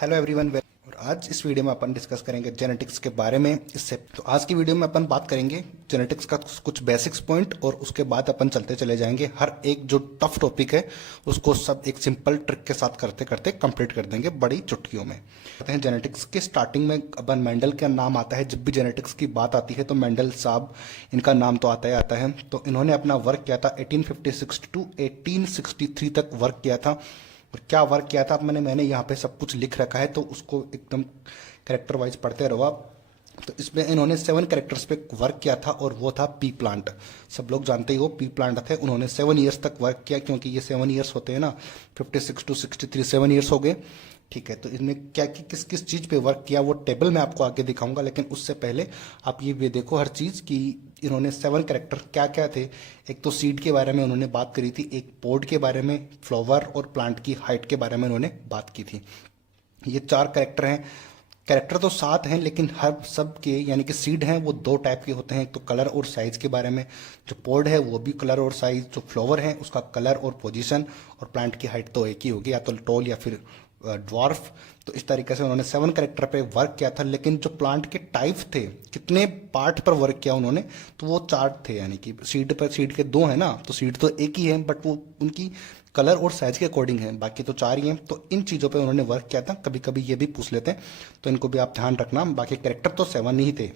Hello everyone. और आज इस वीडियो में अपन डिस्कस करेंगे जेनेटिक्स के बारे में। इससे तो आज की वीडियो में अपन बात करेंगे जेनेटिक्स का कुछ बेसिक्स पॉइंट, और उसके बाद अपन चलते चले जाएंगे हर एक जो टफ टॉपिक है उसको सब एक सिंपल ट्रिक के साथ करते करते कंप्लीट कर देंगे बड़ी चुटकियों में। कहते हैं जेनेटिक्स के स्टार्टिंग में अपन मेंडल का नाम आता है। जब भी जेनेटिक्स की बात आती है तो मेंडल साहब, इनका नाम तो आता ही आता है। तो इन्होंने अपना वर्क किया था 1856 टू 1863 तक वर्क किया था। और क्या वर्क किया था, मैंने यहाँ पे सब कुछ लिख रखा है, तो उसको एकदम कैरेक्टर वाइज पढ़ते रहो आप। तो इसमें इन्होंने 7 कैरेक्टर्स पे वर्क किया था, और वो था पी प्लांट। सब लोग जानते ही हो पी प्लांट थे। उन्होंने 7 ईयर्स तक वर्क किया, क्योंकि ये 7 ईयर्स होते हैं ना, 56 टू 63 7 ईयर्स हो गए। ठीक है, तो इसमें क्या किस किस चीज़ पे वर्क किया वो टेबल मैं आपको आगे दिखाऊंगा, लेकिन उससे पहले आप ये देखो हर चीज़ की इन्होंने 7 कैरेक्टर क्या क्या थे। एक तो सीड के बारे में उन्होंने बात करी थी, एक पोड के बारे में, फ्लावर और प्लांट की हाइट के बारे में उन्होंने बात की थी। ये 4 कैरेक्टर हैं। कैरेक्टर तो 7 हैं, लेकिन हर सब के यानी कि सीड हैं वो 2 टाइप के होते हैं। एक तो कलर और साइज के बारे में, जो पोड है वो भी कलर और साइज, जो फ्लावर है उसका कलर और पोजीशन, और प्लांट की हाइट तो एक ही होगी, या तो टॉल या फिर ड्वार्फ। तो इस तरीके से उन्होंने 7 कैरेक्टर पे वर्क किया था। लेकिन जो प्लांट के टाइप थे, कितने पार्ट पर वर्क किया उन्होंने, तो वो 4 थे। यानी कि सीड पर, सीड के 2 हैं ना, तो सीड तो एक ही है, बट वो उनकी कलर और साइज के अकॉर्डिंग है, बाकी तो 4 ही हैं। तो इन चीज़ों पे उन्होंने वर्क किया था। कभी कभी ये भी पूछ लेते हैं, तो इनको भी आप ध्यान रखना। बाकी कैरेक्टर तो 7 ही थे।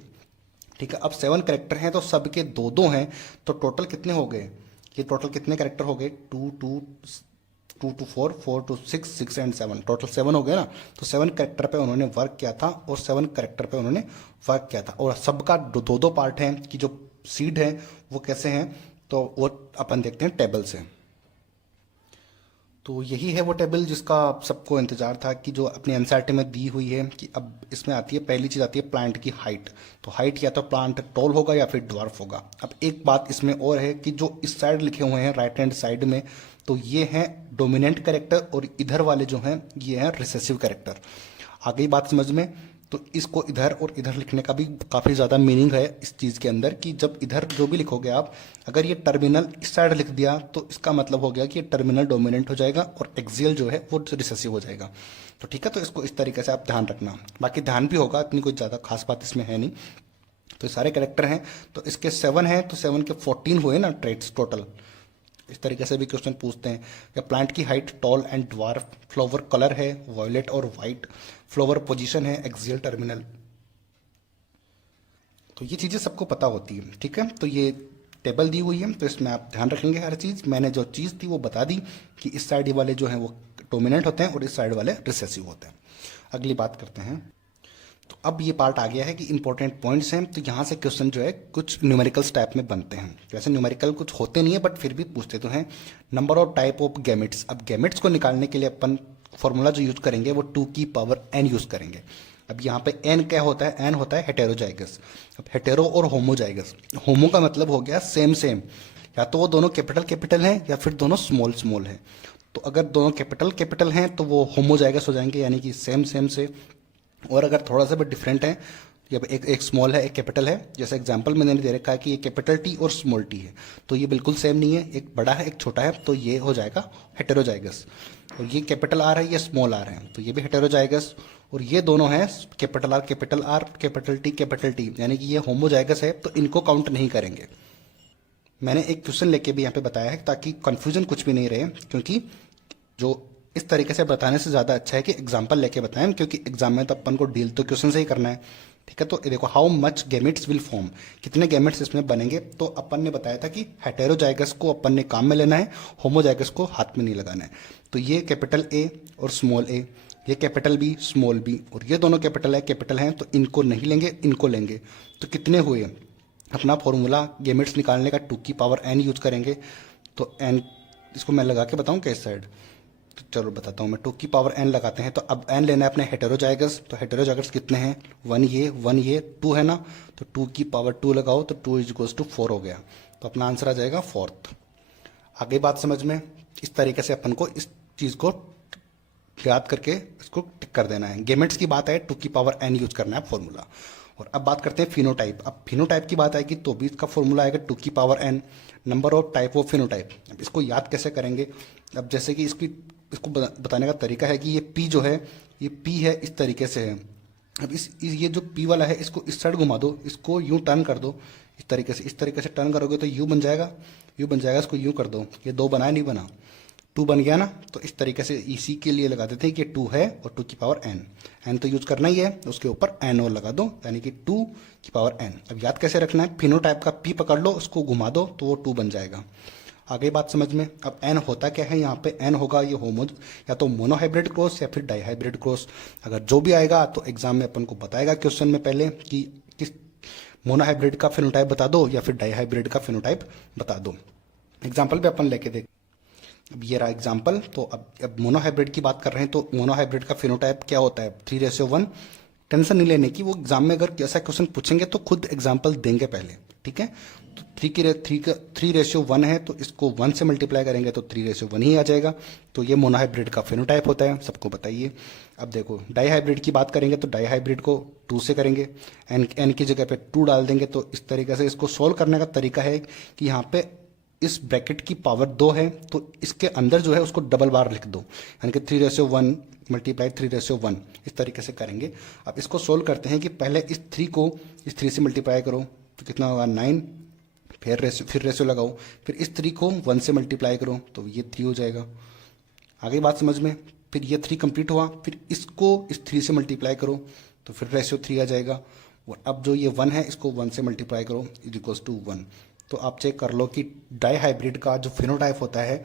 ठीक है, अब 7 कैरेक्टर हैं तो सबके 2-2 हैं, तो टोटल कितने हो गए, ये टोटल कितने कैरेक्टर हो गए, 2 2 2 2 to 4 4 to 6 6 एंड 7, टोटल 7 हो गए ना। तो 7 कैरेक्टर पे उन्होंने वर्क किया था, और 7 कैरेक्टर पे उन्होंने वर्क किया था। और सबका 2-2 पार्ट हैं कि जो सीड है वो कैसे हैं, तो वो अपन देखते हैं टेबल से। तो यही है वो टेबल जिसका आप सबको इंतजार था, कि जो अपनी एनसीईआरटी में दी हुई है। कि अब इसमें आती है, पहली चीज़ आती है प्लांट की हाइट। तो हाइट या तो प्लांट टॉल होगा या फिर ड्वार्फ होगा। अब एक बात इसमें और है कि जो इस साइड लिखे हुए हैं राइट हैंड साइड में, तो ये हैं डोमिनेंट कैरेक्टर, और इधर वाले जो हैं ये हैं रिसेसिव कैरेक्टर। आ गई बात समझ में। तो इसको इधर और इधर लिखने का भी काफ़ी ज़्यादा मीनिंग है इस चीज़ के अंदर, कि जब इधर जो भी लिखोगे आप, अगर ये टर्मिनल इस साइड लिख दिया तो इसका मतलब हो गया कि ये टर्मिनल डोमिनेंट हो जाएगा, और एक्सियल जो है वो रिसेसिव हो जाएगा। तो ठीक है, तो इसको इस तरीके से आप ध्यान रखना। बाकी ध्यान भी होगा, इतनी कोई ज़्यादा खास बात इसमें है नहीं। तो ये सारे कैरेक्टर हैं, तो इसके 7 हैं, तो 7 के 14 हुए ना ट्रेट्स टोटल। इस तरीके से भी क्वेश्चन पूछते हैं। या प्लांट की height tall and dwarf, flower colour है वायलेट और वाइट, फ्लावर पोजीशन है एक्सियल टर्मिनल। तो ये चीज़ें सबको पता होती है। ठीक है, तो ये टेबल दी हुई है, तो इसमें आप ध्यान रखेंगे हर चीज़। मैंने जो चीज़ थी वो बता दी, कि इस साइड वाले जो हैं वो डोमिनेंट होते हैं और इस साइड वाले रिसेसिव होते हैं। अगली बात करते हैं। तो अब ये पार्ट आ गया है कि इंपॉर्टेंट पॉइंट्स हैं। तो यहाँ से क्वेश्चन जो है कुछ न्यूमेरिकल्स टाइप में बनते हैं। वैसे न्यूमेरिकल कुछ होते नहीं है, बट फिर भी पूछते तो हैं। Number of type of gametes. अब गैमेट्स को निकालने के लिए अपन फॉर्मूला जो यूज करेंगे वो 2 की पावर n यूज करेंगे। अब यहाँ पे n क्या होता है, n होता है हेटेरोजाइगस। अब हेटेरो और होमोजाइगस, होमो का मतलब हो गया सेम सेम, या तो वो दोनों कैपिटल कैपिटल हैं या फिर दोनों स्मॉल स्मॉल हैं। तो अगर दोनों कैपिटल कैपिटल हैं तो वो होमोजाइगस हो जाएंगे, यानी कि सेम सेम से। और अगर थोड़ा सा भी डिफरेंट है, या एक स्मॉल है एक कैपिटल है, जैसे एग्जांपल मैंने दे रखा है कि ये कैपिटल टी और स्मॉल टी है, तो ये बिल्कुल सेम नहीं है, एक बड़ा है एक छोटा है, तो ये हो जाएगा हेटेरोजाइगस। और ये कैपिटल आर है, ये स्मॉल आर है, तो ये भी हेटेरोजाइगस। और ये दोनों हैं कैपिटल आर कैपिटल टी, यानी कि ये होमोजाइगस है, तो इनको काउंट नहीं करेंगे। मैंने एक क्वेश्चन लेके भी यहाँ पे बताया है, ताकि कंफ्यूजन कुछ भी नहीं रहे, क्योंकि जो इस तरीके से बताने से ज़्यादा अच्छा है कि एग्जाम्पल लेके बताएं, क्योंकि एग्जाम में तो अपन को डील तो क्वेश्चन से ही करना है। ठीक है, तो ये देखो, how much gametes will form, कितने गैमेट्स इसमें बनेंगे। तो अपन ने बताया था कि हेटेरोजाइगस को अपन ने काम में लेना है, होमोजाइगस को हाथ में नहीं लगाना है। तो ये कैपिटल ए और स्मॉल ए, ये कैपिटल बी स्मॉल बी, और ये दोनों कैपिटल हैं, तो इनको नहीं लेंगे, इनको लेंगे। तो कितने हुए, अपना फॉर्मूला गैमेट्स निकालने का 2 की पावर n यूज करेंगे। तो n, इसको मैं लगा के बताऊँ किस साइड, तो चलो बताता हूँ मैं। 2 की पावर n लगाते हैं, तो अब n लेना है अपने हेटेरोजाइगस। तो हेटेरोजाइगस कितने हैं, 1 ये 2 है ना, तो 2 की पावर 2 लगाओ, तो 2 इज टू 4 हो गया। तो अपना आंसर आ जाएगा 4th। आगे बात समझ में। इस तरीके से अपन को इस चीज़ को याद करके इसको टिक कर देना है। गैमेट्स की बात है, 2 की पावर n यूज करना है फॉर्मूला। और अब बात करते हैं फिनोटाइप। अब फिनोटाइप की बात आएगी तो भी इसका फॉर्मूला आएगा 2 की power n, number of type of phenotype. अब इसको याद कैसे करेंगे, अब जैसे कि इसको बताने का तरीका है कि ये P जो है ये P है इस तरीके से है। अब ये जो P वाला है इसको इस साइड घुमा दो, इसको यूं टर्न कर दो इस तरीके से टर्न करोगे तो U बन जाएगा, U बन जाएगा, इसको यूं कर दो, ये 2 बना नहीं बना, 2 बन गया ना। तो इस तरीके से इसी के लिए लगा देते हैं कि 2 है और 2 की पावर n तो यूज करना ही है, उसके ऊपर n और लगा दो, यानी कि 2 की पावर n। अब याद कैसे रखना है, फिनोटाइप का P पकड़ लो, उसको घुमा दो तो वो 2 बन जाएगा। आगे बात समझ में। अब n होता क्या है, यहाँ पे n होगा ये या तो मोनोहाइब्रिड क्रॉस या फिर डाईहाइब्रिड क्रॉस। अगर जो भी आएगा तो एग्जाम में अपन को बताएगा क्वेश्चन में पहले कि किस मोनोहाइब्रिड का फिनोटाइप बता दो या फिर डाईहाइब्रिड का फिनोटाइप बता दो। एग्जाम्पल पे अपन लेके देख। अब ये रहा एग्जाम्पल। तो अब मोनोहाइब्रिड की बात कर रहे हैं तो मोनोहाइब्रिड का फिनोटाइप क्या होता है, 3:1। टेंशन नहीं लेने की, वो एग्जाम में अगर ऐसा क्वेश्चन पूछेंगे तो खुद एग्जाम्पल देंगे पहले, ठीक है। तो 3:1 है तो इसको 1 से मल्टीप्लाई करेंगे तो 3:1 ही आ जाएगा। तो ये मोनोहाइब्रिड का फिनोटाइप होता है, सबको बताइए। अब देखो डाईहाइब्रिड की बात करेंगे तो डाईहाइब्रिड को 2 से करेंगे, n की जगह पे 2 डाल देंगे। तो इस तरीके से इसको सोल्व करने का तरीका है कि यहाँ पे इस ब्रैकेट की पावर 2 है तो इसके अंदर जो है उसको डबल बार लिख दो, यानी कि 3:1 मल्टीप्लाई 3:1 इस तरीके से करेंगे। अब इसको सोल्व करते हैं कि पहले इस 3 को इस 3 से मल्टीप्लाई करो तो कितना होगा 9, फिर रेशियो लगाओ, फिर इस 3 को 1 से मल्टीप्लाई करो तो ये 3 हो जाएगा। आगे बात समझ में। फिर ये 3 कंप्लीट हुआ, फिर इसको इस 3 से मल्टीप्लाई करो तो फिर रेशियो 3 आ जाएगा। और अब जो ये 1 है इसको 1 से मल्टीप्लाई करो इज इक्वल्स टू 1। तो आप चेक कर लो कि डाईहाइब्रिड का जो फिनोटाइप होता है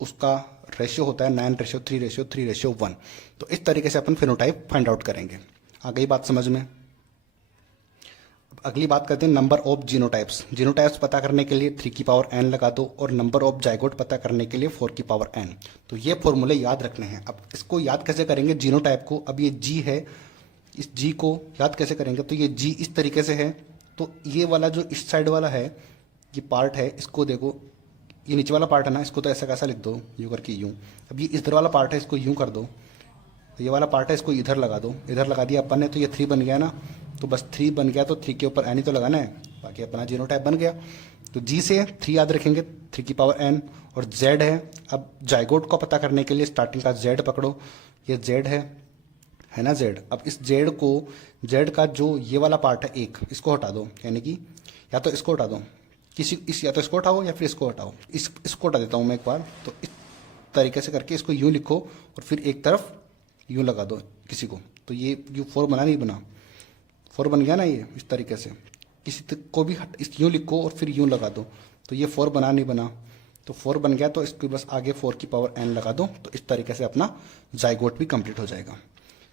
उसका रेशियो होता है 9:3:3:1। तो इस तरीके से अपन फिनोटाइप फाइंड आउट करेंगे। आ गई बात समझ में। अगली बात करते हैं नंबर ऑफ जीनोटाइप्स। जीनोटाइप्स पता करने के लिए 3 की पावर n लगा दो और नंबर ऑफ जाइगोट पता करने के लिए 4 की पावर n। तो ये फॉर्मूले याद रखने हैं। अब इसको याद कैसे करेंगे जीनोटाइप को, अब ये g है, इस g को याद कैसे करेंगे, तो ये g इस तरीके से है। तो ये वाला जो इस साइड वाला है ये पार्ट है, इसको देखो, ये नीचे वाला पार्ट है ना, इसको तो ऐसा कैसा लिख दो यूँ करके यूँ। अब ये इधर वाला पार्ट है, इसको यूँ कर दो। ये वाला पार्ट है, इसको इधर लगा दो, इधर लगा दिया अपन ने तो ये 3 बन गया ना। तो बस 3 बन गया तो 3 के ऊपर n ही तो लगाना है, बाकी अपना जीनोटाइप बन गया। तो g से 3 याद रखेंगे, 3 की पावर n। और z है, अब जाइगोट को पता करने के लिए स्टार्टिंग का z पकड़ो, ये z है ना z। अब इस z का जो ये वाला पार्ट है एक, इसको हटा दो, यानी कि या तो इसको हटा दो, या तो इसको हटाओ या फिर इसको हटाओ। इसको हटा देता हूँ मैं एक बार। तो इस तरीके से करके इसको यूँ लिखो और फिर एक तरफ यूँ लगा दो किसी को, तो ये 4 बना नहीं बना, 4 बन गया ना ये। इस तरीके से किसी को भी इस यूँ लिखो और फिर यूँ लगा दो तो ये 4 बना नहीं बना, तो 4 बन गया। तो इसके बस आगे 4 की पावर n लगा दो, तो इस तरीके से अपना जाइगोट भी कंप्लीट हो जाएगा।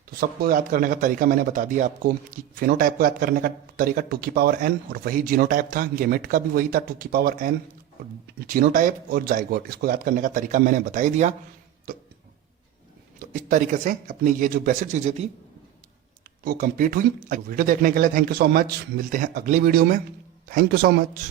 तो सबको याद करने का तरीका मैंने बता दिया आपको कि फिनोटाइप को याद करने का तरीका 2 की पावर n, और वही जीनोटाइप था। गेमेट का भी वही था 2 की पावर n, और जीनोटाइप और जाइगोट, इसको याद करने का तरीका मैंने बता ही दिया। तो इस तरीके से अपनी ये जो बेसिक चीज़ें थी वो कंप्लीट हुई। वीडियो देखने के लिए थैंक यू सो मच। मिलते हैं अगले वीडियो में। Thank you so much.